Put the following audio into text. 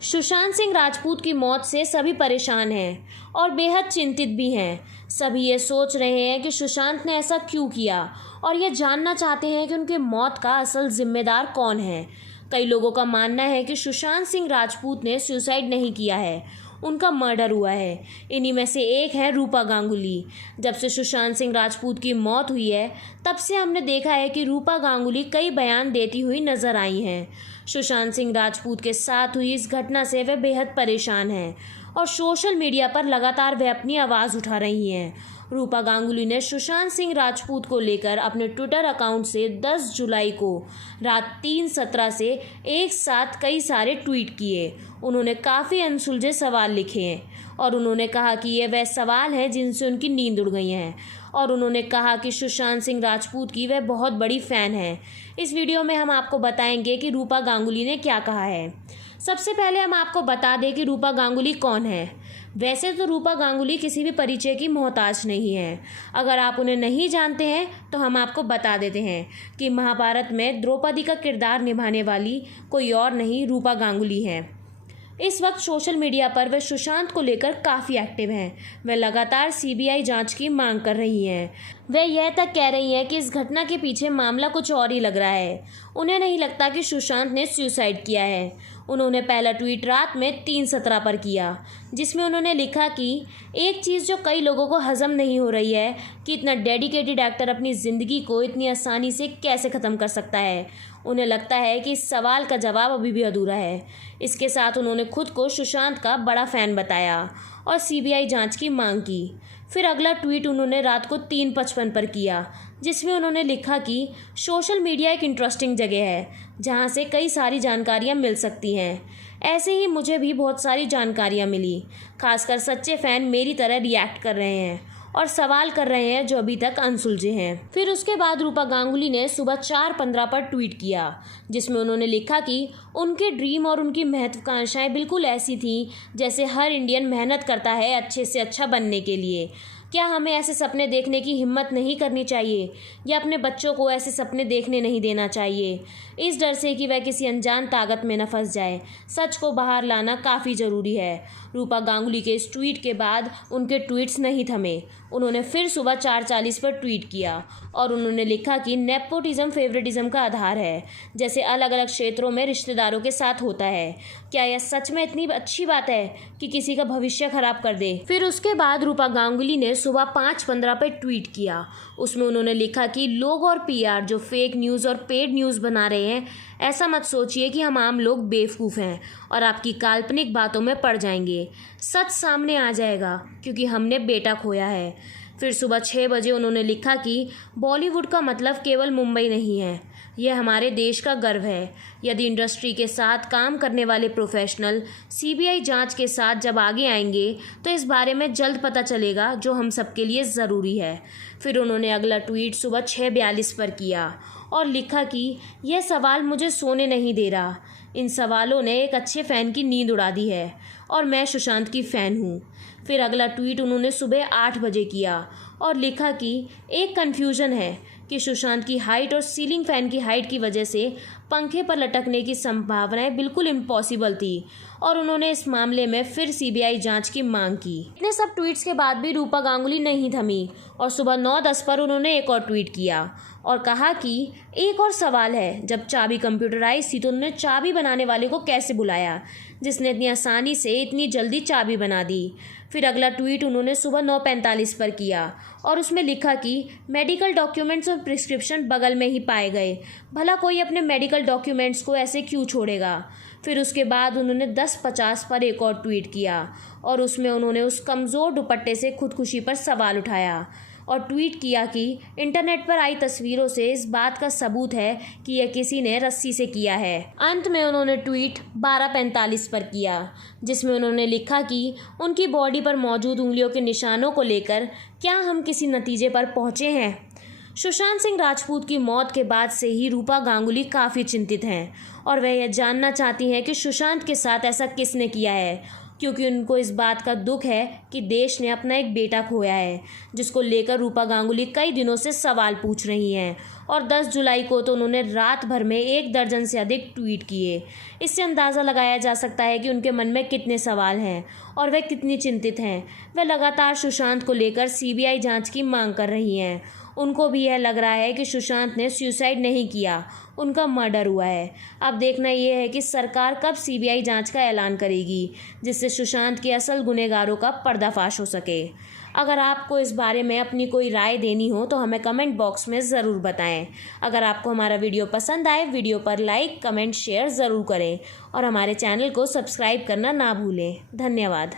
सुशांत सिंह राजपूत की मौत से सभी परेशान हैं और बेहद चिंतित भी हैं। सभी ये सोच रहे हैं कि सुशांत ने ऐसा क्यों किया और ये जानना चाहते हैं कि उनकी मौत का असल जिम्मेदार कौन है। कई लोगों का मानना है कि सुशांत सिंह राजपूत ने सुसाइड नहीं किया है, उनका मर्डर हुआ है। इन्हीं में से एक है रूपा गांगुली। जब से सुशांत सिंह राजपूत की मौत हुई है तब से हमने देखा है कि रूपा गांगुली कई बयान देती हुई नजर आई हैं। सुशांत सिंह राजपूत के साथ हुई इस घटना से वे बेहद परेशान हैं और सोशल मीडिया पर लगातार वे अपनी आवाज़ उठा रही हैं। रूपा गांगुली ने सुशांत सिंह राजपूत को लेकर अपने ट्विटर अकाउंट से 10 जुलाई को रात 3:17 से एक साथ कई सारे ट्वीट किए। उन्होंने काफ़ी अनसुलझे सवाल लिखे हैं और उन्होंने कहा कि ये वह सवाल हैं जिनसे उनकी नींद उड़ गई है और उन्होंने कहा कि सुशांत सिंह राजपूत की वह बहुत बड़ी फ़ैन है। इस वीडियो में हम आपको बताएंगे कि रूपा गांगुली ने क्या कहा है। सबसे पहले हम आपको बता दें कि रूपा गांगुली कौन है। वैसे तो रूपा गांगुली किसी भी परिचय की मोहताज नहीं है। अगर आप उन्हें नहीं जानते हैं तो हम आपको बता देते हैं कि महाभारत में द्रौपदी का किरदार निभाने वाली कोई और नहीं, रूपा गांगुली है। इस वक्त सोशल मीडिया पर वे सुशांत को लेकर काफ़ी एक्टिव हैं। वे लगातार सीबीआई जांच की मांग कर रही हैं। वे यह तक कह रही हैं कि इस घटना के पीछे मामला कुछ और ही लग रहा है। उन्हें नहीं लगता कि सुशांत ने सुसाइड किया है। उन्होंने पहला ट्वीट रात में 3:17 पर किया, जिसमें उन्होंने लिखा कि एक चीज़ जो कई लोगों को हजम नहीं हो रही है कि इतना डेडिकेटेड एक्टर अपनी ज़िंदगी को इतनी आसानी से कैसे ख़त्म कर सकता है। उन्हें लगता है कि इस सवाल का जवाब अभी भी अधूरा है। इसके साथ उन्होंने खुद को सुशांत का बड़ा फ़ैन बताया और सीबीआई जांच की मांग की। फिर अगला ट्वीट उन्होंने रात को 3:55 पर किया, जिसमें उन्होंने लिखा कि सोशल मीडिया एक इंटरेस्टिंग जगह है जहां से कई सारी जानकारियां मिल सकती हैं। ऐसे ही मुझे भी बहुत सारी जानकारियां मिली। खासकर सच्चे फ़ैन मेरी तरह रिएक्ट कर रहे हैं और सवाल कर रहे हैं जो अभी तक अनसुलझे हैं। फिर उसके बाद रूपा गांगुली ने सुबह 4:15 पर ट्वीट किया, जिसमें उन्होंने लिखा कि उनके ड्रीम और उनकी महत्वाकांक्षाएं बिल्कुल ऐसी थी जैसे हर इंडियन मेहनत करता है अच्छे से अच्छा बनने के लिए। क्या हमें ऐसे सपने देखने की हिम्मत नहीं करनी चाहिए या अपने बच्चों को ऐसे सपने देखने नहीं देना चाहिए, इस डर से कि वह किसी अनजान ताकत में न फंस जाए। सच को बाहर लाना काफ़ी ज़रूरी है। रूपा गांगुली के इस ट्वीट के बाद उनके ट्वीट्स नहीं थमे। उन्होंने फिर सुबह 4:40 पर ट्वीट किया और उन्होंने लिखा कि नेपोटिज्म फेवरेटिज्म का आधार है, जैसे अलग अलग क्षेत्रों में रिश्तेदारों के साथ होता है। क्या यह सच में इतनी अच्छी बात है कि किसी का भविष्य खराब कर दे। फिर उसके बाद रूपा गांगुली ने सुबह 5:15 पर ट्वीट किया। उसमें उन्होंने लिखा कि लोग और पीआर जो फेक न्यूज़ और पेड न्यूज़ बना रहे हैं, ऐसा मत सोचिए कि हम आम लोग बेवकूफ़ हैं और आपकी काल्पनिक बातों में पड़ जाएंगे। सच सामने आ जाएगा क्योंकि हमने बेटा खोया है। फिर सुबह 6 बजे उन्होंने लिखा कि बॉलीवुड का मतलब केवल मुंबई नहीं है, यह हमारे देश का गर्व है। यदि इंडस्ट्री के साथ काम करने वाले प्रोफेशनल सीबीआई जांच के साथ जब आगे आएंगे तो इस बारे में जल्द पता चलेगा, जो हम सबके लिए ज़रूरी है। फिर उन्होंने अगला ट्वीट सुबह 6:42 पर किया और लिखा कि यह सवाल मुझे सोने नहीं दे रहा। इन सवालों ने एक अच्छे फ़ैन की नींद उड़ा दी है और मैं सुशांत की फ़ैन हूँ। फिर अगला ट्वीट उन्होंने सुबह 8 बजे किया और लिखा कि एक कन्फ्यूज़न है कि सुशांत की हाइट और सीलिंग फ़ैन की हाइट की वजह से पंखे पर लटकने की संभावनाएं बिल्कुल इम्पॉसिबल थी और उन्होंने इस मामले में फिर सीबीआई जांच की मांग की। इतने सब ट्वीट्स के बाद भी रूपा गांगुली नहीं थमी और सुबह 9:10 पर उन्होंने एक और ट्वीट किया और कहा कि एक और सवाल है, जब चाबी कंप्यूटराइज थी तो उन्होंने चाबी बनाने वाले को कैसे बुलाया जिसने इतनी आसानी से इतनी जल्दी चाबी बना दी। फिर अगला ट्वीट उन्होंने सुबह 9:45 पर किया और उसमें लिखा कि मेडिकल डॉक्यूमेंट्स और प्रिस्क्रिप्शन बगल में ही पाए गए, भला कोई अपने मेडिकल डॉक्यूमेंट्स को ऐसे क्यों छोड़ेगा। फिर उसके बाद उन्होंने 10:50 पर एक और ट्वीट किया और उसमें उन्होंने उस कमज़ोर दुपट्टे से खुदकुशी पर सवाल उठाया और ट्वीट किया कि इंटरनेट पर आई तस्वीरों से इस बात का सबूत है कि यह किसी ने रस्सी से किया है। अंत में उन्होंने ट्वीट 12:45 पर किया, जिसमें उन्होंने लिखा कि उनकी बॉडी पर मौजूद उंगलियों के निशानों को लेकर क्या हम किसी नतीजे पर पहुंचे हैं। सुशांत सिंह राजपूत की मौत के बाद से ही रूपा गांगुली काफ़ी चिंतित हैं और वह यह जानना चाहती हैं कि सुशांत के साथ ऐसा किसने किया है क्योंकि उनको इस बात का दुख है कि देश ने अपना एक बेटा खोया है, जिसको लेकर रूपा गांगुली कई दिनों से सवाल पूछ रही हैं। और 10 जुलाई को तो उन्होंने रात भर में 1 दर्जन से अधिक ट्वीट किए। इससे अंदाज़ा लगाया जा सकता है कि उनके मन में कितने सवाल हैं और वे कितनी चिंतित हैं। वे लगातार सुशांत को लेकर सीबीआई जांच की मांग कर रही हैं। उनको भी यह लग रहा है कि सुशांत ने सुसाइड नहीं किया, उनका मर्डर हुआ है। अब देखना यह है कि सरकार कब सीबीआई जांच का ऐलान करेगी, जिससे सुशांत के असल गुनहगारों का पर्दाफाश हो सके। अगर आपको इस बारे में अपनी कोई राय देनी हो तो हमें कमेंट बॉक्स में ज़रूर बताएं। अगर आपको हमारा वीडियो पसंद आए, वीडियो पर लाइक, कमेंट, शेयर ज़रूर करें और हमारे चैनल को सब्सक्राइब करना ना भूलें। धन्यवाद।